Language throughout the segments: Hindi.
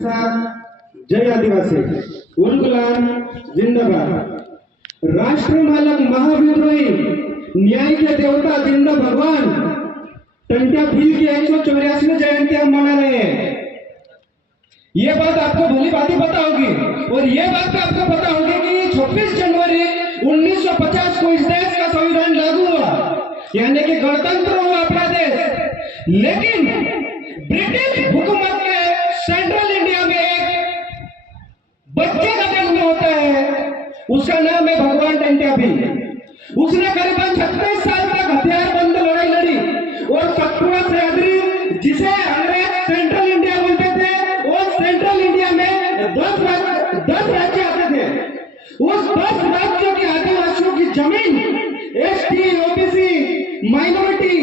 जय आदिवासी उलगुलान जिंदाबाद। राष्ट्रमालक महाविद्रोही न्याय के देवता जिंदा भगवान टंट्या भील की 184वीं जयंती हम मना रहे हैं। ये बात आपको भली भांति पता होगी और ये बात तो आपको पता होगी कि 26 जनवरी 1950 को इस देश का संविधान लागू हुआ, यानी कि गणतंत्र हुआ अपना देश। लेकिन ब्रिटिश हुकूमत के सेंट्रल इंडिया में एक बच्चे का जन्म होता है, उसका नाम है भगवान टंट्या भील। उसने करीबन 36 साल तक हथियारबंद लड़ाई लड़ी और सतपुड़ा सह्याद्री, जिसे अंग्रेज सेंट्रल इंडिया बोलते थे, और सेंट्रल इंडिया में 10 राज्य आते थे। उस 10 राज्यों के आदिवासियों की जमीन एसटी, ओबीसी, माइनॉरिटी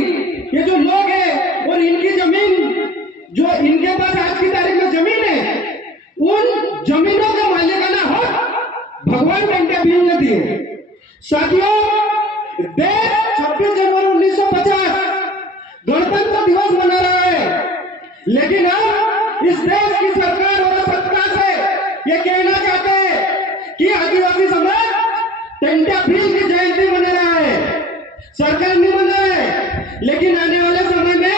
ये जो लोग हैं और इनकी जमीन जो इनके पास आज की तारीख में जमीन है, उन जमीनों का मालिकाना हक भगवान टंट्या भील ने दिए। साथियों, देश 26 जनवरी 1950 गणतंत्र दिवस मना रहा है, लेकिन हम इस देश की सरकार और सत्ता से ये कहना चाहते हैं कि आदिवासी समाज टंट्या भील की जयंती मना रहा है, सरकार नहीं मना है। लेकिन आने वाले समय में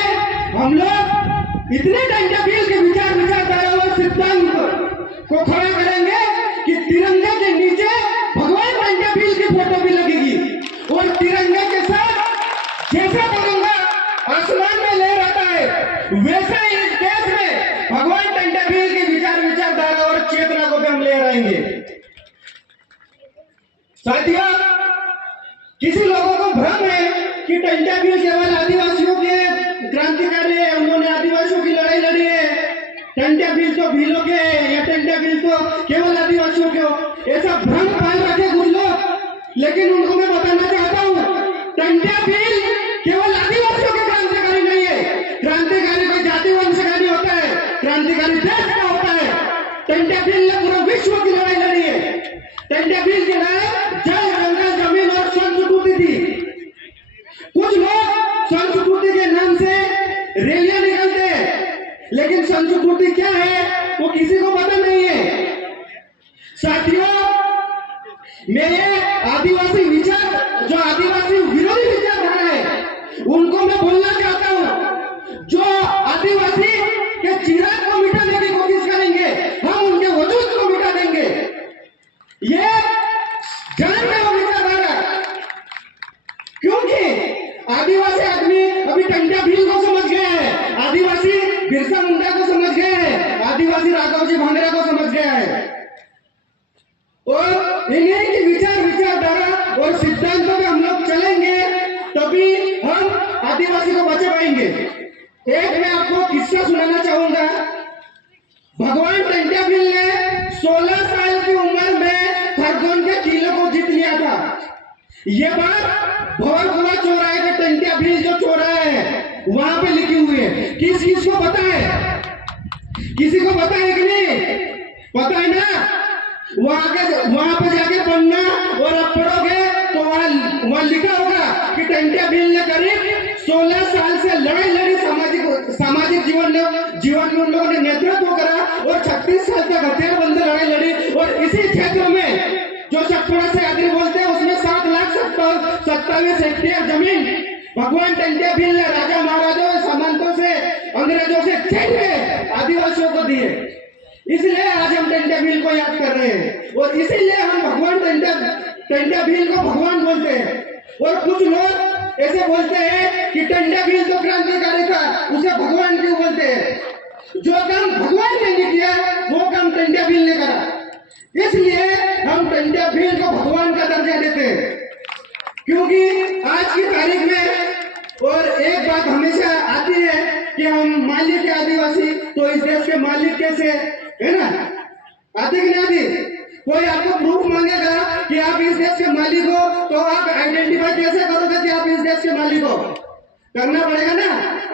हम लोग इतने टंट्या भील के विचारधारा और सिद्धांत को खड़ा करेंगे कि तिरंगे के नीचे भगवान टंट्या भील की फोटो भी लगेगी और तिरंगे के साथ जैसा तिरंगा आसमान में लहराता है, वैसा ही इस देश में भगवान टंट्या भील की विचारधारा और चेतना को भी हम लहराएंगे। साथियों, किसी लोगों को भ्रम है कि टंट्या भील केवल आदिवासियों के क्रांतिकारी है, उन्होंने आदिवासियों की लड़ाई लड़ी है, टंट्या भील तो भीलों के है या टंट्या भील तो केवल आदिवासियों के हो, ऐसा भ्रम पाल रखे कुछ लोग। लेकिन उनको मैं बताना चाहता हूँ, टंट्या भील केवल आदिवासियों के क्रांतिकारी नहीं है। क्रांतिकारी कोई जाति वंश का नहीं होता है, क्रांतिकारी देश का होता है। टंट्या भील ने पूरा विश्व की लड़ाई लड़ी है। टंट्या भील के नाम जल, जंगल, जमीन और संस्कृति थी। कुछ लोग संस्कृति के नाम से रैलियां निकलते हैं, लेकिन संस्कृति क्या है वो किसी को पता नहीं है। साथियों, मेरे आदिवासी विचार, जो आदिवासी विरोधी विचारधारा है, उनको मैं बोलना चाहता हूं। जो आदिवासी के चिराग को मिटाने की कोशिश करेंगे, हम उनके वजूद को मिटा देंगे। ये जानते हो विचारधारा, क्योंकि आदिवासी आदमी अभी टंट्या भील को समझ गया है, आदिवासी बिरसा मुंडा को समझ गए हैं, आदिवासी राघवजी भांगड़ा को समझ गया है, और इन्हीं की विचारधारा और सिद्धांतों पे हम लोग चलेंगे, तभी हम आदिवासी को बचा पाएंगे। एक मैं आपको किस्सा सुनाना चाहूंगा। भगवान टंट्या भील ने 16 साल की उम्र में खरगोन के किले को जीत लिया था। ये बात भौरकुआ चौराहे के टंट्या भील जो चौराहा है वहां पे लिखी हुई है। किस को पता है? किसी को पता है कि नहीं? पता है ना? वहां पे जाके पढ़ना और आप पढ़ोगे तो वहां लिखा होगा कि टंट्या भील ने करीब 16 साल से लड़ाई लड़ी, सामाजिक जीवन में उन लोगों ने नेतृत्व करा और 36 साल तक हथियारबंद लड़ाई लड़ी। और इसी क्षेत्र में जो सतपुड़ा सह्याद्री बोलते हैं, उसमें 7,27 हेक्टेयर जमीन भगवान टंट्या भील ने राजा महाराजाओं, सामंतों से, अंग्रेजों से छीन के आदिवासियों को दिए। इसलिए आज हम टंट्या भील को याद कर रहे हैं और इसीलिए हम भगवान टंट्या भील को भगवान बोलते हैं। और कुछ लोग ऐसे बोलते हैं कि टंट्या भील तो क्रांतिकारी था, उसे भगवान क्यों बोलते हैं? जो काम भगवान ने नहीं किया वो काम टंट्या भील ने करा, इसलिए हम टंट्या भील को भगवान का दर्जा देते हैं। क्योंकि आज की तारीख में और एक बात हमेशा आती है कि हम मालिक के आदिवासी, तो इस देश के मालिक कैसे है ना? आती कि नहीं आती? कोई आपको प्रूफ मांगेगा कि आप इस देश के मालिक हो, तो आप आइडेंटिफाई कैसे करोगे कि आप इस देश के मालिक हो? करना पड़ेगा ना।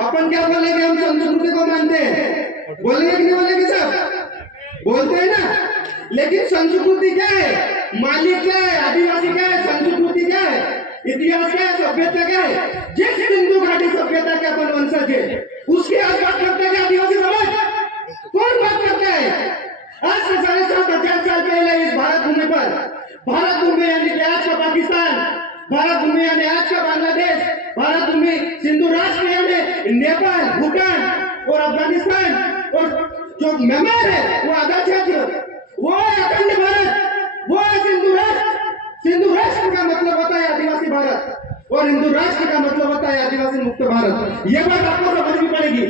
अपन क्या बोलेंगे? हम संस्कृति को मानते हैं, बोलेंगे कि नहीं बोलेंगे? सब बोलते हैं ना। लेकिन संस्कृति क्या है? मालिक क्या है? आदिवासी क्या है? संस्कृति क्या है? इतिहास क्या है? सभ्यता क्या है? जिस सिंधु घाटी सभ्यता के अपन वंशज है, उसके आज बात करते हैं आदिवासी समाज। कौन बात करता है? से 7,500 साल पहले इस भारत भूमि पर, भारत भूमि यानी कि आज का पाकिस्तान, भारत भूमि यानी आज का बांग्लादेश, भारत भूमि सिंधु राष्ट्र यानी नेपाल, भूटान और अफगानिस्तान और जो म्यांमार है वो आधा क्षेत्र, वो है अखंड भारत, वो है सिंधु राष्ट्र। सिंधु राष्ट्र का मतलब होता है आदिवासी भारत और हिंदू राष्ट्र का मतलब होता है आदिवासी मुक्त भारत। ये बात आपको समझनी पड़ेगी।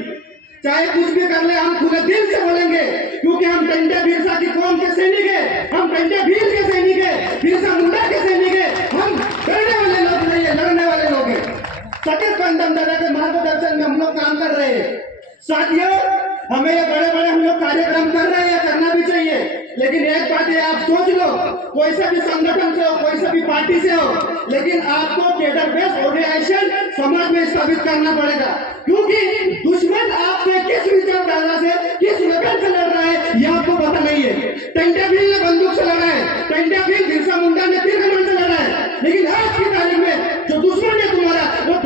चाहे कुछ भी कर ले, हम खुले दिल से बोलेंगे, क्योंकि हम टंडे बिरसा की कौम के सैनिक है, हम टंडे भील के सैनिक है, बिरसा मुंडा के सैनिक है। हम करने वाले लोग नहीं है, लड़ने वाले लोग हैं। सतीश पंतम दादा के मार्गदर्शन में हम लोग काम कर रहे हैं। साथियों, हमें ये बड़े बड़े हम लोग कार्यक्रम कर रहे हैं, करना भी चाहिए, लेकिन एक बात है, आप सोच लो, कोई से भी संगठन से हो, कोई से भी पार्टी से हो, लेकिन आपको केडर बेस्ड ऑर्गेनाइजेशन समाज में स्थापित करना पड़ेगा, क्योंकि दुश्मन आपसे किस विचारधारा से, किस वेपन से लड़ रहा है ये आपको पता नहीं है। टंडे भील ने बंदूक से लड़ा है, टंडे भील बिरसा मुंडा ने तीर कमान से लड़ा है, लेकिन आज की तारीख में जो दुश्मन है तुम्हारा, वो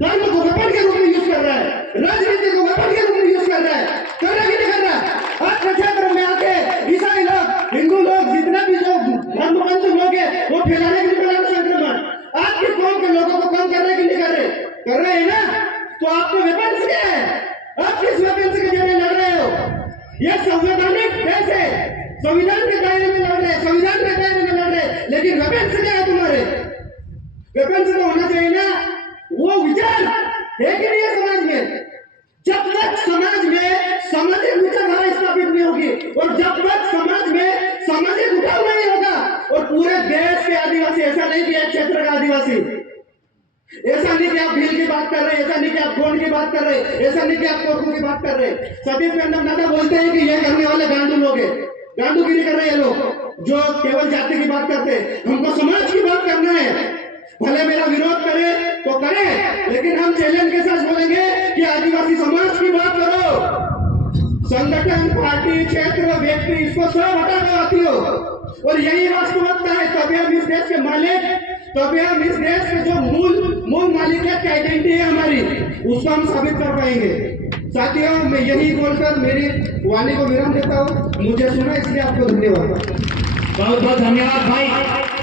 धर्म को वेपन के रूप में यूज कर रहा है, राजनीति को वेपन के रूप में यूज कर रहा है। कर रहा कि नहीं कर रहा? आज के क्षेत्र में आके ईसाई लोग, हिंदू लोग, जितना भी जो धर्मपंथ लोग है, वो फैलाने के लिए फैलाना संक्रमण आपकी कौम के लोगों को कम कर रहे कि नहीं कर रहे? कर रहे हैं ना? तो आपको वेपन क्या है? आप किस वेपन के जरिए लड़ रहे हो? ये संवैधानिक देश है, संविधान के दायरे में लड़ रहे हैं, संविधान के दायरे में लड़ रहे हैं, लेकिन वेपन क्या है तुम्हारे? वेपन तो होना चाहिए ना वो विचार है कि नहीं है समाज में? जब तक समाज में सामाजिक विचारधारा स्थापित नहीं होगी और जब तक समाज में सामाजिक उठाव नहीं होगा, और पूरे देश के आदिवासी, ऐसा नहीं कि एक क्षेत्र का आदिवासी, ऐसा नहीं कि आप भील की बात कर रहे, ऐसा नहीं कि आप गोंड की बात कर रहे, ऐसा नहीं कि आप कोरकू की बात कर रहे। सतीश पंतम दादा बोलते हैं कि ये करने वाले गांडू लोग हैं, गांडूगिरी कर रहे हैं लोग जो केवल जाति की बात करते हैं। हमको समाज की बात करना है, भले मेरा विरोध करे तो करे, लेकिन हम चैलेंज के साथ बोलेंगे कि आदिवासी समाज की बात करो। संगठन, पार्टी, क्षेत्र, व्यक्ति, इसको सब हटा दो साथियों, और यही वास्तविकता है। तभी हम इस देश के मालिक, तभी हम इस देश के जो मूल मालिकियत की आइडेंटिटी है हमारी, उसको हम साबित कर पाएंगे। साथियों, मैं यही बोलकर मेरी वाणी को विराम देता हूँ। मुझे सुना इसलिए आपको धन्यवाद। बहुत बहुत धन्यवाद भाई।